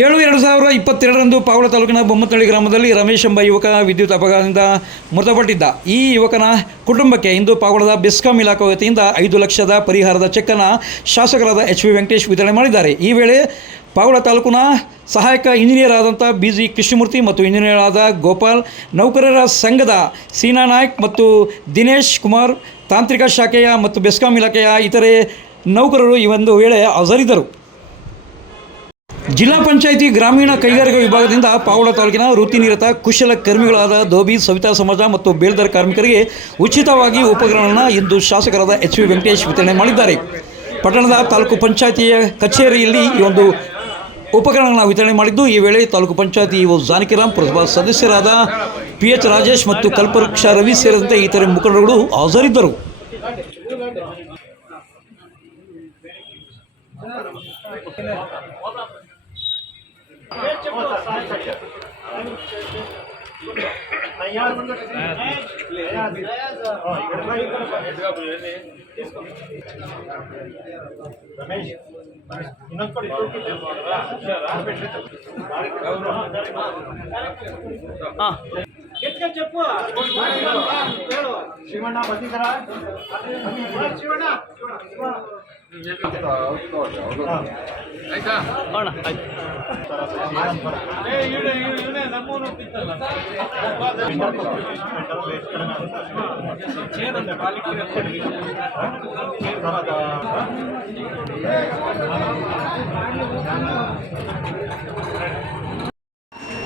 ಏಳು ಎರಡು ಸಾವಿರ ಇಪ್ಪತ್ತೆರಡರಂದು ಪಾವಳ ತಾಲೂಕಿನ ಬೊಮ್ಮತ್ತಳ್ಳಿ ಗ್ರಾಮದಲ್ಲಿ ರಮೇಶ್ ಎಂಬ ಯುವಕ ವಿದ್ಯುತ್ ಅಪಘಾತದಿಂದ ಮೃತಪಟ್ಟಿದ್ದ. ಈ ಯುವಕನ ಕುಟುಂಬಕ್ಕೆ ಇಂದು ಪಾವಳದ ಬೆಸ್ಕಾಂ ಇಲಾಖೆ ವತಿಯಿಂದ ಐದು ಲಕ್ಷದ ಪರಿಹಾರದ ಚೆಕ್ಕನ್ನು ಶಾಸಕರಾದ ಎಚ್ ವಿ ವೆಂಕಟೇಶ್ ವಿತರಣೆ ಮಾಡಿದ್ದಾರೆ. ಈ ವೇಳೆ ಪಾವಳ ತಾಲೂಕಿನ ಸಹಾಯಕ ಇಂಜಿನಿಯರ್ ಆದಂಥ ಬಿ ಜಿ ಕೃಷ್ಣಮೂರ್ತಿ ಮತ್ತು ಇಂಜಿನಿಯರ್ ಆದ ಗೋಪಾಲ್, ನೌಕರರ ಸಂಘದ ಸೀನಾ ನಾಯ್ಕ್ ಮತ್ತು ದಿನೇಶ್ ಕುಮಾರ್, ತಾಂತ್ರಿಕ ಶಾಖೆಯ ಮತ್ತು ಬೆಸ್ಕಾಂ ಇಲಾಖೆಯ ಇತರೆ ನೌಕರರು ಈ ಒಂದು ವೇಳೆ ಹಾಜರಿದ್ದರು. ಜಿಲ್ಲಾ ಪಂಚಾಯಿತಿ ಗ್ರಾಮೀಣ ಕೈಗಾರಿಕಾ ವಿಭಾಗದಿಂದ ಪಾವಳ ತಾಲೂಕಿನ ವೃತ್ತಿನಿರತ ಕುಶಲ ಕರ್ಮಿಗಳಾದ ಧೋಬಿ ಸವಿತಾ ಸಮಾಜ ಮತ್ತು ಬೇಲ್ದರ್ ಕಾರ್ಮಿಕರಿಗೆ ಉಚಿತವಾಗಿ ಉಪಕರಣಗಳನ್ನು ಇಂದು ಶಾಸಕರಾದ ಎಚ್ ವಿ ವೆಂಕಟೇಶ್ ವಿತರಣೆ ಮಾಡಿದ್ದಾರೆ. ಪಟ್ಟಣದ ತಾಲೂಕು ಪಂಚಾಯಿತಿಯ ಕಚೇರಿಯಲ್ಲಿ ಈ ಒಂದು ಉಪಕರಣಗಳನ್ನು ವಿತರಣೆ ಮಾಡಿದ್ದು, ಈ ವೇಳೆ ತಾಲೂಕು ಪಂಚಾಯಿತಿ ಇಒ ಜಾನಕಿರಾಮ್, ಪುರಸಭಾ ಸದಸ್ಯರಾದ ಪಿ ಎಚ್ ರಾಜೇಶ್ ಮತ್ತು ಕಲ್ಪವೃಕ್ಷ ರವಿ ಸೇರಿದಂತೆ ಇತರೆ ಮುಖಂಡರುಗಳು ಹಾಜರಿದ್ದರು. ಶಿವಣ್ಣ ಬಂದಿದ್ದಾರ ಶಿವಣ್ಣ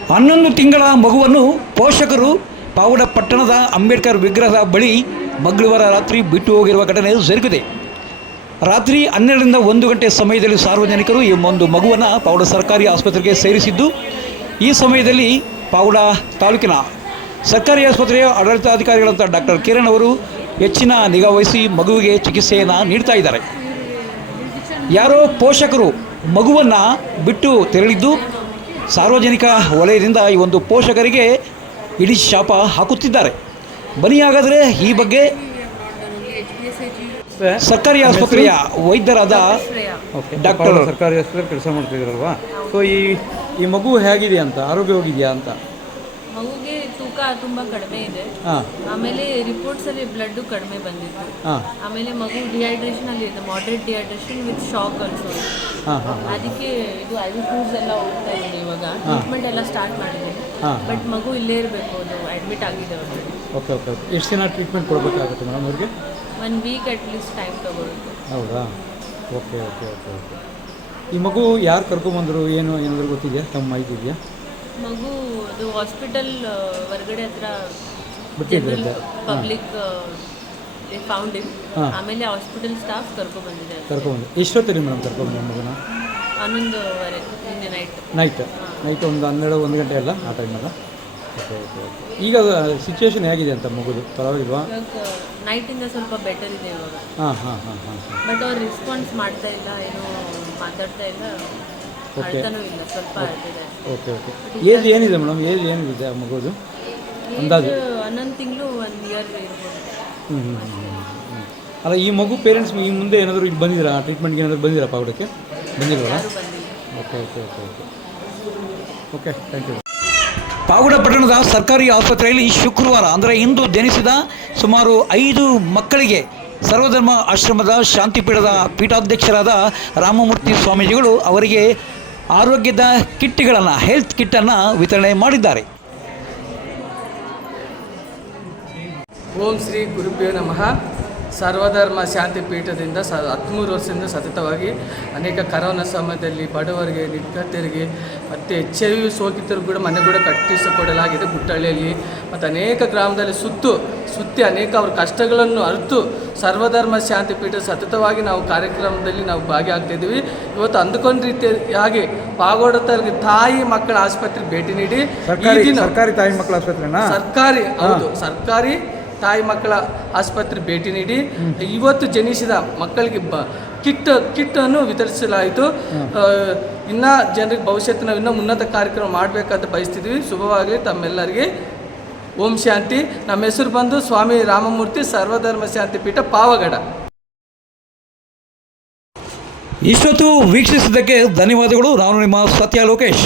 ಹನ್ನೊಂದು ತಿಂಗಳ ಮಗುವನ್ನು ಪೋಷಕರು ಪಾವಡ ಪಟ್ಟಣದ ಅಂಬೇಡ್ಕರ್ ವಿಗ್ರಹದ ಬಳಿ ಮಂಗಳವಾರ ರಾತ್ರಿ ಬಿಟ್ಟು ಹೋಗಿರುವ ಘಟನೆ ಜರುಗಿದೆ ರಾತ್ರಿ ಹನ್ನೆರಡರಿಂದ ಒಂದು ಗಂಟೆ ಸಮಯದಲ್ಲಿ ಸಾರ್ವಜನಿಕರು ಈ ಒಂದು ಮಗುವನ್ನು ಪಾವಡ ಸರ್ಕಾರಿ ಆಸ್ಪತ್ರೆಗೆ ಸೇರಿಸಿದ್ದು. ಈ ಸಮಯದಲ್ಲಿ ಪಾವಡ ತಾಲೂಕಿನ ಸರ್ಕಾರಿ ಆಸ್ಪತ್ರೆಯ ಆಡಳಿತಾಧಿಕಾರಿಗಳಂತ ಡಾಕ್ಟರ್ ಕಿರಣ್ ಅವರು ಹೆಚ್ಚಿನ ನಿಗಾ ವಹಿಸಿ ಮಗುವಿಗೆ ಚಿಕಿತ್ಸೆಯನ್ನು ನೀಡ್ತಾ ಇದ್ದಾರೆ. ಯಾರೋ ಪೋಷಕರು ಮಗುವನ್ನು ಬಿಟ್ಟು ತೆರಳಿದ್ದು, ಸಾರ್ವಜನಿಕ ವಲಯದಿಂದ ಈ ಒಂದು ಪೋಷಕರಿಗೆ ಇಡೀ ಶಾಪ ಹಾಕುತ್ತಿದ್ದಾರೆ. ಬನ್ನಿ ಹಾಗಾದರೆ ಈ ಬಗ್ಗೆ ಸರ್ಕಾರಿ ಆಸ್ಪತ್ರೆಯ ವೈದ್ಯರಾದ ಓಕೆ ಡಾಕ್ಟರ್ ಸರ್ಕಾರಿ ಆಸ್ಪತ್ರೆ ಕೆಲಸ ಮಾಡ್ತಿದ್ರಲ್ವಾ? ಸೊ ಈ ಈ ಮಗು ಹೇಗಿದೆ ಅಂತ ಆರೋಗ್ಯವಾಗಿದೆಯಾ ಅಂತ? ಮಗುಗೆ ತೂಕ ತುಂಬಾ ಕಡಿಮೆ ಇದೆ. ಆಮೇಲೆ ರಿಪೋರ್ಟ್ಸ್ ಅಲ್ಲಿ ಬ್ಲಡ್ ಕಡಿಮೆ ಬಂದಿತ್ತು. ಹಾಂ. ಆಮೇಲೆ ಮಗು ಡಿಹೈಡ್ರೇಷನ್ ಅಲ್ಲಿ ಇದೆ moderate dehydration with shock also ಹಾಂ ಹಾಂ ಅದಕ್ಕೆ ಇದು ಐ ವಿ ಫ್ರೂಟ್ಸ್ ಎಲ್ಲ ಹೋಗ್ತಾ ಇದೆ ಇವಾಗ. ಟ್ರೀಟ್ಮೆಂಟ್ ಎಲ್ಲ ಸ್ಟಾರ್ಟ್ ಮಾಡಿದ್ದೀನಿ ಹಾಂ ಬಟ್ ಮಗು ಇಲ್ಲೇ ಇರಬೇಕು ಅದು ಅಡ್ಮಿಟ್ ಆಗಿದೆ ಅವ್ರಿಗೆ. Okay okay okay. ಎಷ್ಟು ದಿನ ಟ್ರೀಟ್ಮೆಂಟ್ ಕೊಡಬೇಕಾಗುತ್ತೆ ಮೇಡಮ್ ಅವ್ರಿಗೆ? One week at least time ತಗೊಳುತ್ತೆ ಹೌದಾ? ಓಕೆ ಓಕೆ ಓಕೆ ಓಕೆ ಈ ಮಗು ಯಾರು ಕರ್ಕೊಂಬಂದರು ಏನು ಏನಾದರೂ ಗೊತ್ತಿದೆಯಾ? ತಮ್ಮ ಮಾಹಿತಿ ಇದೆಯಾ? ಮಗು ಅದು ಹಾಸ್ಪಿಟಲ್ ಹೊರಗಡೆ ಹತ್ರ ಬಿಟ್ಟಿದ್ರಂತೆ? General public found. ಆಮೇಲೆ ಹಾಸ್ಪಿಟಲ್ ಸ್ಟಾಫ್ ಕರ್ಕೊಂಡ್ಬಂದಿದ್ದಾರೆ ಬಂದಿದ್ದಾರೆ ಕರ್ಕೊಂಬಂದು ಎಷ್ಟೊತ್ತಿರಿ ಮೇಡಮ್ ಕರ್ಕೊಂಬಂದು ಮಗನ? ಹನ್ನೊಂದುವರೆ ನಿನ್ನೆ ನೈಟ್ ನೈಟ್ ನೈಟ್ ಒಂದು ಹನ್ನೆರಡು ಒಂದು ಗಂಟೆ ಅಲ್ಲ ಆ ಟೈಮಲ್ಲ ಓಕೆ ಓಕೆ ಓಕೆ ಈಗ ಸಿಚುವೇಶನ್ ಹೇಗಿದೆ ಅಂತ ಮಗುದು ಪರವಾಗಿಲ್ವಾ? ನೈಟಿಂದ ಸ್ವಲ್ಪ ಬೆಟರ್ ಇದೆ ಇವಾಗ. ಹಾಂ ಹಾಂ ಹಾಂ ಹಾಂ ಹಾಂ. ಬಟ್ ಅವ್ರು ರೆಸ್ಪಾನ್ಸ್ ಮಾಡ್ತಾ ಇಲ್ಲ ಏನು ಮಾತಾಡ್ತಾ ಇಲ್ಲ. ಅಳ್ತಾನೂ ಇಲ್ಲ ಸ್ವಲ್ಪ ಅಳ್ತಿದೆ ಓಕೆ ಓಕೆ ಏಜ್ ಏನಿದೆ ಮೇಡಮ್ ಏಜ್ ಏನಿದೆ ಆ ಮಗುದು ಅಂದಾಜು? ಹನ್ನೊಂದು ತಿಂಗಳು ಒನ್ ಇಯರ್ ಇರ್ಬೋದು. ಹ್ಞೂ ಹ್ಞೂ ಹ್ಞೂ ಹ್ಞೂ ಅಲ್ಲ ಈ ಮಗು ಪೇರೆಂಟ್ಸ್ ಈ ಮುಂದೆ ಏನಾದರೂ ಇಲ್ಲಿ ಬಂದಿದ್ದೀರಾ ಟ್ರೀಟ್ಮೆಂಟ್ಗೆ ಏನಾದರೂ ಬಂದಿದ್ದೀರಾ ಪಾವಡಕ್ಕೆ? ಬಂದಿಲ್ವಲ್ಲ ಯಾರು ಬಂದಿಲ್ಲ. Okay okay okay okay okay thank you Pavada ಪಟ್ಟಣದ ಸರ್ಕಾರಿ ಆಸ್ಪತ್ರೆಯಲ್ಲಿ ಶುಕ್ರವಾರ, ಅಂದರೆ ಇಂದು ಜನಿಸಿದ ಸುಮಾರು ಐದು ಮಕ್ಕಳಿಗೆ ಸರ್ವಧರ್ಮ ಆಶ್ರಮದ ಶಾಂತಿಪೀಠದ ಪೀಠಾಧ್ಯಕ್ಷರಾದ ರಾಮಮೂರ್ತಿ ಸ್ವಾಮೀಜಿಗಳು ಅವರಿಗೆ ಆರೋಗ್ಯದ ಕಿಟ್ಗಳನ್ನು ಹೆಲ್ತ್ ಕಿಟ್ಟನ್ನು ವಿತರಣೆ ಮಾಡಿದ್ದಾರೆ. ಓಂ ಶ್ರೀ ಗುರುಭ್ಯೋ ನಮಃ. ಸರ್ವಧರ್ಮ ಶಾಂತಿ ಪೀಠದಿಂದ ಸ ಹದಿಮೂರು ವರ್ಷದಿಂದ ಸತತವಾಗಿ ಅನೇಕ ಕರೋನಾ ಸಮಯದಲ್ಲಿ ಬಡವರಿಗೆ ನಿರ್ಗತರಿಗೆ ಮತ್ತು ಎಚ್ ಐ ವಿ ಸೋಂಕಿತರು ಕೂಡ ಮನೆ ಕೂಡ ಕಟ್ಟಿಸಿಕೊಡಲಾಗಿದೆ ಗುಟ್ಟಳ್ಳಿಯಲ್ಲಿ. ಮತ್ತು ಅನೇಕ ಗ್ರಾಮದಲ್ಲಿ ಸುತ್ತು ಸುತ್ತಿ ಅನೇಕ ಅವ್ರ ಕಷ್ಟಗಳನ್ನು ಅರಿತು ಸರ್ವಧರ್ಮ ಶಾಂತಿ ಪೀಠ ಸತತವಾಗಿ ನಾವು ಕಾರ್ಯಕ್ರಮದಲ್ಲಿ ನಾವು ಭಾಗಿಯಾಗ್ತಿದ್ದೀವಿ ಇವತ್ತು ಅಂದುಕೊಂಡ ರೀತಿಯಾಗಿ ಪಾಗೋಡ ತಾಲೂಕು ತಾಯಿ ಮಕ್ಕಳ ಆಸ್ಪತ್ರೆಗೆ ಭೇಟಿ ನೀಡಿ. ಸರ್ಕಾರಿ ತಾಯಿ ಮಕ್ಕಳ ಆಸ್ಪತ್ರೆನಾ? ಸರ್ಕಾರಿ ಹೌದು ಸರ್ಕಾರಿ ತಾಯಿ ಮಕ್ಕಳ ಆಸ್ಪತ್ರೆ ಭೇಟಿ ನೀಡಿ ಇವತ್ತು ಜನಿಸಿದ ಮಕ್ಕಳಿಗೆ ಬ ಕಿಟ್ ಅನ್ನು ವಿತರಿಸಲಾಯಿತು. ಇನ್ನ ಜನರಿಗೆ ಭವಿಷ್ಯತ್ತಿನ ನಾವು ಇನ್ನೂ ಉನ್ನತ ಕಾರ್ಯಕ್ರಮ ಮಾಡಬೇಕಂತ ಬಯಸ್ತಿದ್ವಿ. ಶುಭವಾಗಲಿ ತಮ್ಮೆಲ್ಲರಿಗೆ. ಓಂ ಶಾಂತಿ. ನಮ್ಮ ಹೆಸರು ಬಂದು ಸ್ವಾಮಿ ರಾಮಮೂರ್ತಿ ಸರ್ವಧರ್ಮ ಶಾಂತಿ ಪೀಠ ಪಾವಗಡ. ಇಷ್ಟೊತ್ತು ವೀಕ್ಷಿಸಿದ್ದಕ್ಕೆ ಧನ್ಯವಾದಗಳು. ನಾನು ನಿಮ್ಮ ಸತ್ಯ ಲೋಕೇಶ್.